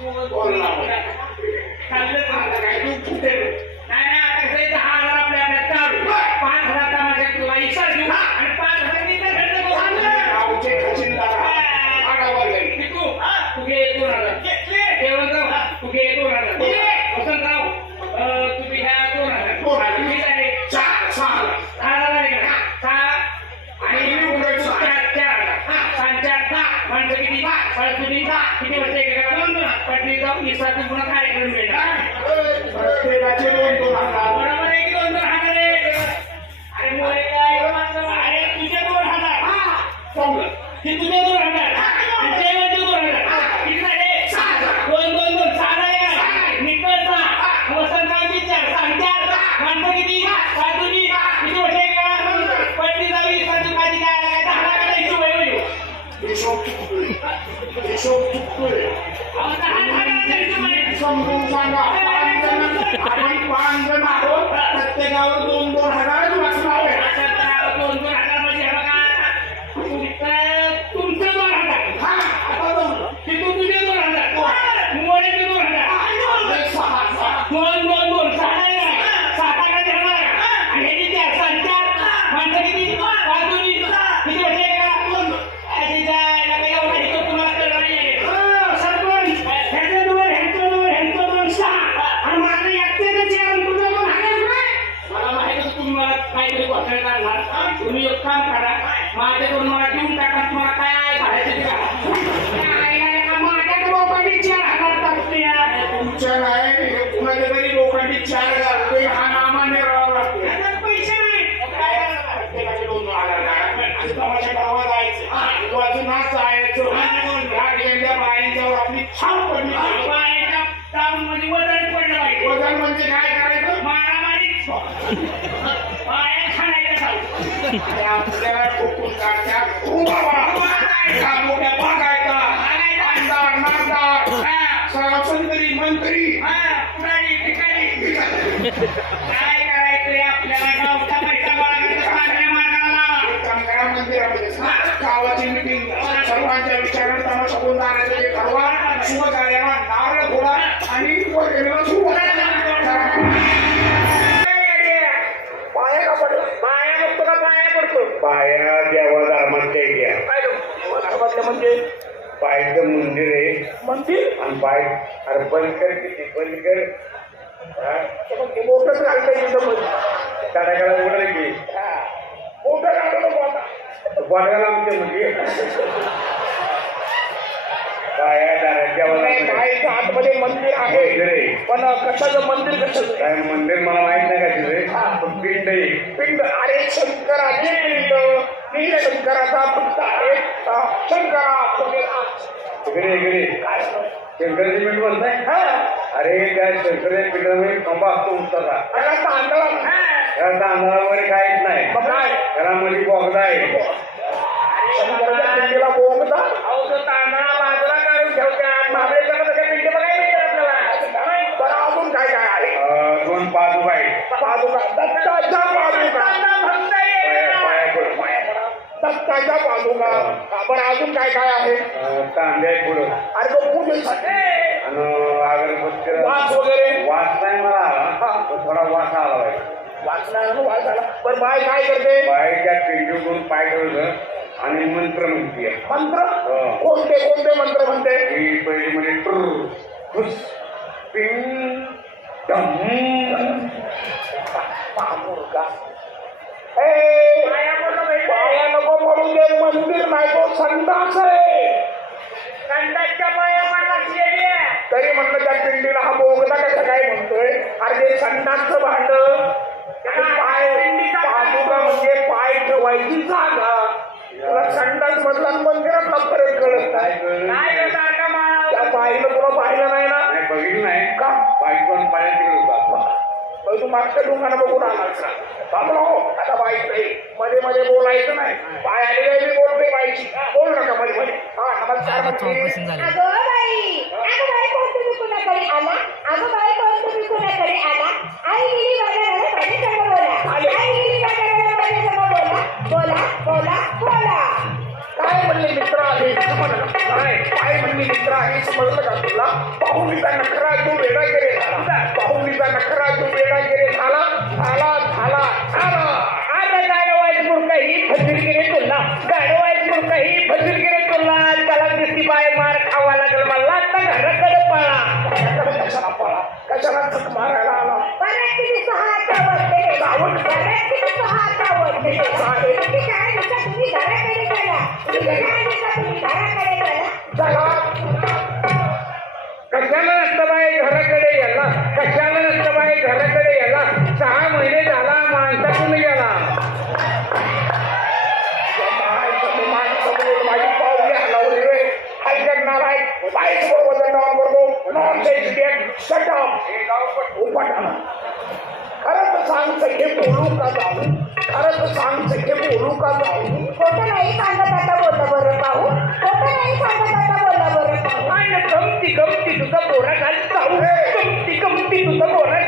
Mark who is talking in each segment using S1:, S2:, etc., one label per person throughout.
S1: คนเรา
S2: ถ้เรื่องอะไรลูกเด็ก खाऊ पडली
S1: वजन पडलं
S2: वजन म्हणजे काय करायचं
S1: मारामारी. बाहेर खाणायचं खाऊ.
S2: ते आपल्याला काढतात. मोठ्या बागायता आमदार नामदार मंत्री
S1: हा, काय करायचं रे आपल्याला गावचा पैसा गोळा करायचा, मार्गाला
S2: मंदिरामध्ये गावाची मिटिंग सर्वांच्या विचारात तमाशा होऊन
S3: पायचं मंदिर आहे.
S2: मंदिर?
S3: आणि पाय अरे बंद कर किती बंद कर. हा?
S2: ते मोठंच घालता येईल
S3: काढायला उघडलं की.
S2: मोठं नको आता.
S3: बघायला आमच्या म्हणजे पाया दारा देवा
S2: नाही,
S3: धर्माच्या
S2: काय इथं आतमध्ये मंदिर आहे.
S3: आहे
S2: पण कशाचं मंदिर कशाचं?
S3: काय मंदिर मला माहीत नाही का तिथे? पिंड आहे.
S2: पिंड अरे शंकराचे पिंड. नील शंकराचा फक्त अं, शंकरा
S3: इकडे इकडे शंकरची पीठ
S2: हा.
S3: अरे त्या शंकरच्या पिठामध्ये खंबा असतो उंचाचा
S2: त्याला तांदळा
S3: त्या तांदळावर काहीच नाही.
S2: मग काय?
S3: त्याला मध्ये बोगदा आहे? दोन पाच आहेत.
S2: पादुका. दत्ताच्या पादुका हा, बरं अजून काय काय आहे?
S3: आहे पुढं.
S2: अरे तो पूजेसाठी
S3: आणि अगरबत्ती
S2: वास वगैरे?
S3: वास नाही मला आला थोडा वास आला पाहिजे
S2: वाचणार वाच झाला पण बाय काय करते?
S3: पायाच्या पिंडीकडून पाय ठेवलं आणि मंत्र म्हणते.
S2: मंत्र?
S3: हो.
S2: कोणते कोणते मंत्र म्हणते?
S3: ही पहिली म्हणजे ट्र खुस पिंग डम.
S2: पाया नको म्हणून दे मंदिर नाही तो संडास आहे.
S1: कंदाच्या पाया.
S2: तरी म्हणलं त्या पिंडीला हा बोगदा कसं काय म्हणतोय? अरे ते संडासचं भांड. पाय पादुका म्हणजे पाय ठेवायची जागा. तू मागच्या दुकानं बघून आलास बाबा हो आता बाई नाही मध्ये मध्ये बोलायचं नाही. पाय आलेले मी बोलते बाईची. बोल नका मध्ये मध्ये. हा नमस्कार मंत्री.
S4: अगं बाई अगं बाई कोण तुम्ही कुणाकडे? आला अगं बाई कोण तुम्ही कुणाकडे? आला आई गेली बाजाराला माझ्यासमोर बोला. आई गेली बाजाराला माझ्यासमोर बोला. बोला बोला बोला.
S2: काय म्हणले मित्र आहे? काय? काय म्हणले मित्र आहे? समजलं का तुला? पाहुणीचा नखरा तू वेडा गेले झाला बाईस को वजन डाउन कर दो नॉन वेजिटेरियन शट डाउन ऊपर डाला खरं तर सांग सखे बोलू का जाऊ खरं तर सांग सखे बोलू का जाऊ
S4: खोटं नाही सांगत आता बोला बरं पाहू खोटं नाही सांगत आता बोला बरं
S2: पाहू आणि गमती गमती तुझा
S3: बोरा घाल जाऊ
S4: गमती
S2: गमती
S3: तुझा
S2: बोरा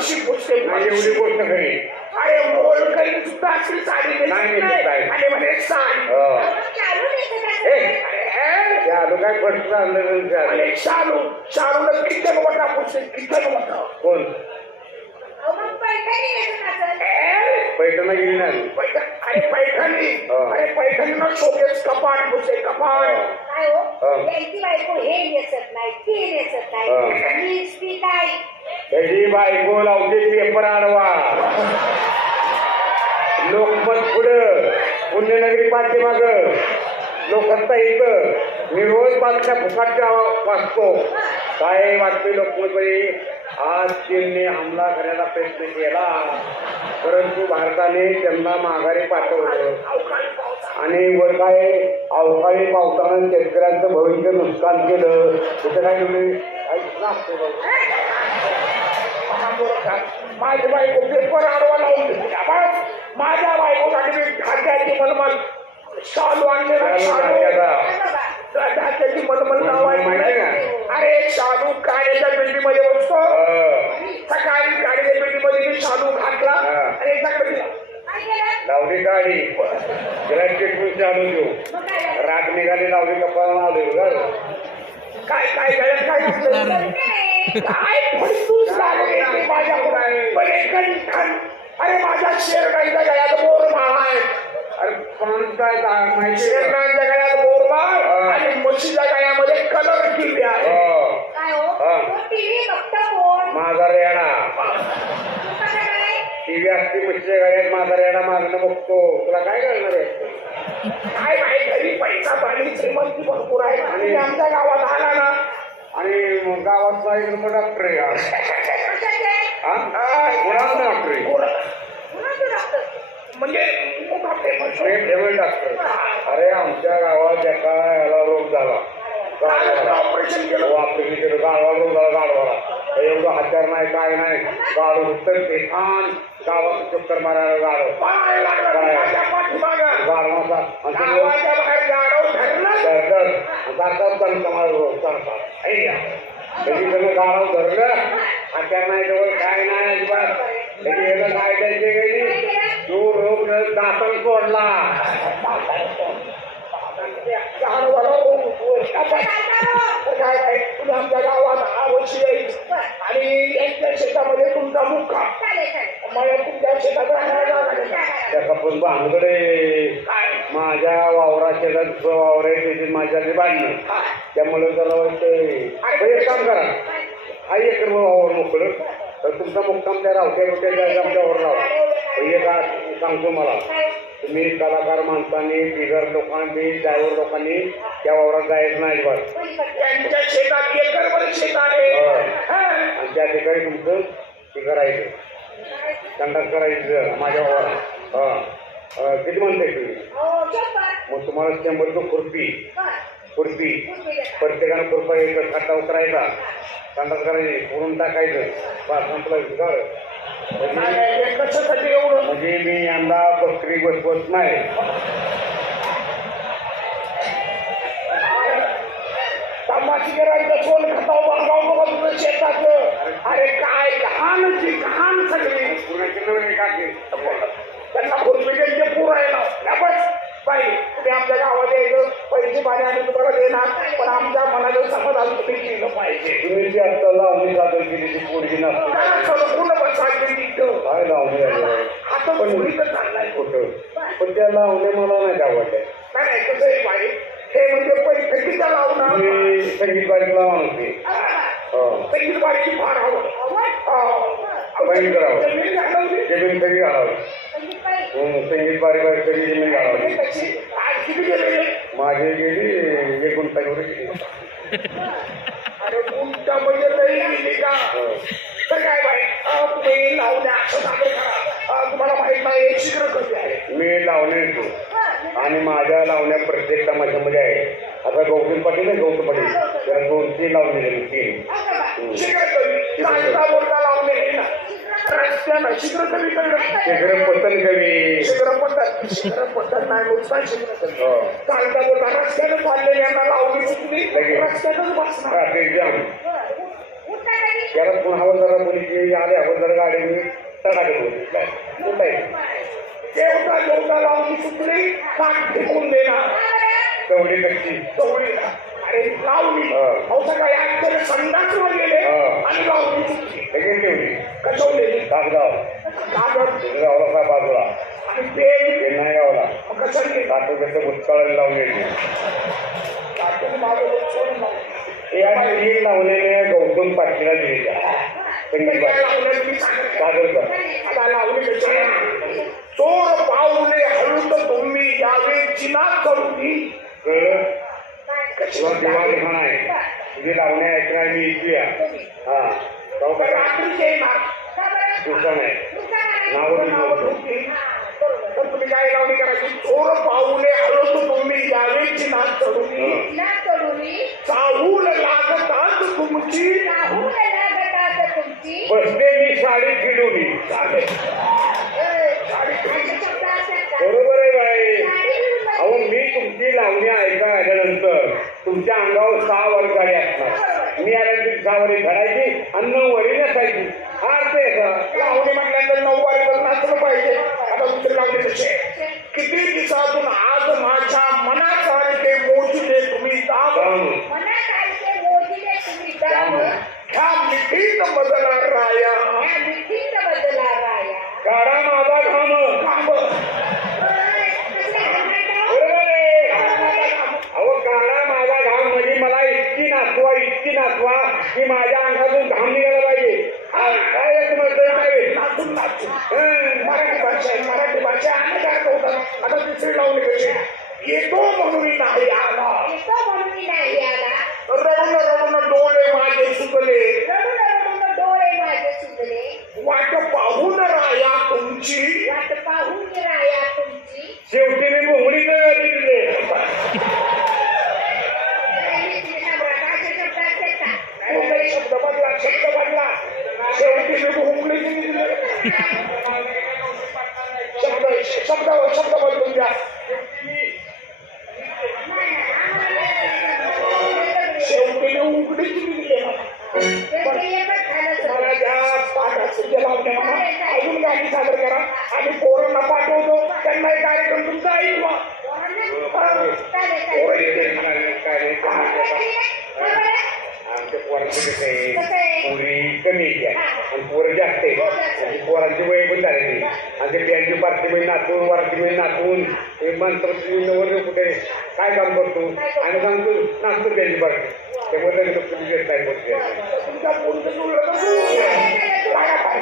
S2: पुसते
S3: नाही एवढी गोष्ट खरी.
S2: अरे मोल काही सुद्धा अशी साडी
S3: नाही हो.
S2: अरे,
S3: काय आणलं
S2: अरे शालू. शालूला किचन मोठा किचन मोठा?
S3: कोण?
S4: पैठणी
S3: गेली नाही
S2: पैठण अरे पैठणी.
S3: हा.
S2: अरे पैठणीनं शोकेस कपाट पुसते कपाट.
S4: काय हो?
S3: हा.
S4: यांची बायको हे नेसत नाही ते नेसत
S3: हा.
S4: नाही. काय
S3: त्याची बायको लावते पेपर आडवा. लोकमत पुढं. पुण्यनगरी पाठीमाग. लोकसत्ता इथं. मी रोज बातम्या फुकाटच्या वाचतो. काय वाटते लोकमतमध्ये आज चीनने हमला करायला प्रयत्न केला. परंतु भारताने त्यांना माघारी पाठवलं. आणि वर काय अवकाळी पावसानं शेतकऱ्यांचं भविष्य नुकसान केलं. तिथं काय तुम्ही ऐकलं असतं बघ.
S2: माझी बायको पेपर आडवा लावून आवाज माझ्या बायकोसाठी मी ढाक्याची मलमल शालू आणले
S3: ढाक्याचा.
S2: मलमल लावायची
S3: माहिती
S2: नाही. अरे शालू काळ्याच्या पेटीमध्ये बसतो सकाळी काळ्याच्या पेटीमध्ये मी शालू घातला. आणि.
S4: काय केलं
S3: लावली त्याला चिटकून चालू देऊ? राग निघाली लावली कपाळ बरं
S2: काय काय काय काय घातलं?
S4: काय?
S2: फडतूस लागली ती माझ्या पुढे. बरे कंठन. अरे माझ्या शेरडाईच्या गळ्यात मोर माळा आहे
S3: अरे काय ता- माहिती का?
S2: शेरडाईच्या गळ्यात मोर माळ
S3: हा.
S2: आणि म्हशीच्या गळ्यामध्ये कलर किल्ले आहे
S4: काय हो टीव्ही बघता कोण
S3: माझा
S4: काय
S3: टीव्ही असती म्हशीच्या गाड्यात माझा रेडा मागणं बघतो तुला काय करणार आहे
S2: काय काय घरी पैसा पाणी श्रीमंती भरपूर आहे आणि आमच्या गावात आला ना
S3: आणि मग गावात जाईल मग डॉक्टर आहे हा. हा? मुलांना डॉक्टर आहे?
S4: डॉक्टर
S2: म्हणजे
S3: हे डॉक्टर अरे आमच्या गावात एका याला रोग झाला.
S2: ऑपरेशन केलं?
S3: ऑपरेशन केलं. गाढवा रोग झाला गाढवाला एवढं हत्यार नाही काय नाही. गाढव उत्तर छान गावात चक्कर मारायला
S2: गाडव. धरलं
S3: धरलं जातात त्यांचा मला करतात चालतात ऐक त्याची सगळं गाढव धरलं हत्यार नाही जवळ काय नाही अजिबात त्याची याला काय द्यायचे गेली तो रोग दातन सोडला
S2: गाडवाला
S4: काय
S2: काय काय तुम्ही आमच्या गावात अवश्य यायचं. आणि यांच्या शेतामध्ये तुमचा मुक्का
S4: चालेल चालेल
S2: मला तुमच्या शेतात राहण्याला
S3: त्याचा पण भानगडे
S2: काय
S3: माझ्या वावराच्या दुसरं वावर आहे त्याची माझ्या बांधणं
S2: हा.
S3: त्यामुळे त्याला वाटते बरं, एक काम करा हा एक वावर मोकळं तर तुमचा मुक्काम त्या रावत्या रोट्या जायचं आमच्यावर राहा एक आज सांगतो मला
S4: काय
S3: तुम्ही कलाकार माणसांनी बिगर लोकांनी ड्रायव्हर लोकांनी त्या वावरात जायचं नाही बस.
S2: त्यांच्या शेतात एकरभर शेत आहे.
S3: हो.
S2: हा.
S3: आणि त्या ठिकाणी तुमचं हे करायचं. कंडक्ट करायचं माझ्या वावरात. हा. अं, किती म्हणताय तुम्ही?
S4: हो
S3: मग तुम्हाला शंभर खुर्पी.
S4: बर
S3: खुर्पी.
S4: देता?
S3: प्रत्येकानं खुरपा एक खड्डा उतरायचा. कंडक्ट करायची पुरून टाकायचं. बस संपलं.
S2: हे
S3: म्हणजे मी यंदा बकरी बसवत नाही.
S2: तमाशगीरांचं सोन खताव बांगाव बघा तुझं शेताचं अरे काय घाण सगळी.
S3: पुण्याची नवीन काकी
S2: त्यांना खुर्पीचे पूर आहे ना. बस. बाई तुम्ही आमच्या गावात यायचं. पैसे पाणी आम्ही तुम्हाला देणार. पण आमच्या मनाचं समाधान तुम्ही केलं पाहिजे.
S3: तुम्ही जी आता लावणी सादर केली ती पोरगी
S2: सडकून बसायचे तिथं
S3: काय लावणी
S2: आता मुलीचं चाललाय.
S3: कुठं? पण त्या लावण्या मला नाही आवडल्या.
S2: नाही नाही, कसं आहे बाई. हे म्हणजे पैठणीचा लावणार?
S3: संगीत बारीकला म्हणते हो.
S2: संगीत बाईची फार आवड हो.
S3: बाई करावं.
S2: जमीन
S3: सगळी घालावी.
S4: संगीत
S3: हं, बारीक बारीक सगळी जमीन घालावी. माझी गेली? एकूण टाईवर
S2: अरे उंट म्हणजे लई गेली का? तर काय बाई? लावण्या. तुम्हाला माहीत नाही शिखर कधी आहे?
S3: मी लावणे येतो. आणि माझ्या लावण्या प्रत्येक तमाशामध्ये आहे. आता गौतम पाटील आहे गौतम पाटील. त्याला दोन तीन लावणे दिले तीन.
S2: शिखर बोलता रस्त्यानं
S3: पतन कवी.
S2: नाही
S3: हो.
S2: बोलता रस्त्यानं. रस्त्यातच बसणार.
S3: त्याला हवालदारा बोली की आले हवालदार गाडी मी तडाखे बोलली काय
S2: जेवता जेवता लावणी सुटली काट फेकून देणार?
S3: तेवढी कच्ची
S2: चवळीला अरे लावली. अहो सकाळी गेले.
S3: हा.
S2: आणि लावली सुटली
S3: ठेवली.
S2: कचवलेली
S3: कागदाव
S2: कागद
S3: गावला काय बाजूला?
S2: आणि
S3: ते नाही गावला
S2: मग कसं गेलं?
S3: काटो कसं भूतकाळाला लावून येते
S2: कागद बाजूला सोडून लावलं.
S3: या एक लावण्याने गौतम पाटीलला दिलेल्या
S2: तर
S3: संगीत कर
S2: आता लावली कशी चोर पाऊले हळूत तुम्ही यावे चिना करून
S3: कळलं
S2: कशी
S3: तुला दिवा लिखाण आहे तुझी लावण्या ऐकणार मी इथूया हा. जाऊ
S2: तर
S3: का? दुसरा नाही. नावं
S2: तुम्ही काय लावणी करायची? चोर
S3: तुमच्या अंगावर सहा वर गाडी असणार मी आल्यानंतर सहा वरी घडायची आणि नऊ वरी नसायची हा का?
S2: लावणी म्हटल्यानंतर नऊ वारीवर नाचलं पाहिजे. आता दुसरी लावणी किती दिवसातून आज माझ्या मनात ते मोजले तुम्ही दाम
S4: तुम्ही.
S2: ह्या मिठीत बदला राया
S4: या मिठीत बदला राया.
S3: काढा माझा घाम
S2: काम
S4: ओय, कसल्या घामाटा?
S3: बरोबर आहे अहो काढा माझा घाम म्हणजे मला इतकी नाचवा इतकी नाचवा की माझ्या अंगातून घाम निघाला पाहिजे काय म्हणतोय काय.
S2: मराठी भाषा आहे मराठी भाषा अनेक अर्थ होतात आता दुसरी लावणी कशी येतो म्हणून नाही आला. रडून रडून डोळे माझे सुकले. वाट पाहून राया तुमची
S4: वाट पाहून राया तुमची.
S3: शेवटी मी मोहळीच
S4: नाही, शब्द
S2: बदला शब्द बदला शेवटी मी भुंकली दिली शब्द शब्द शब्द बदलून द्या but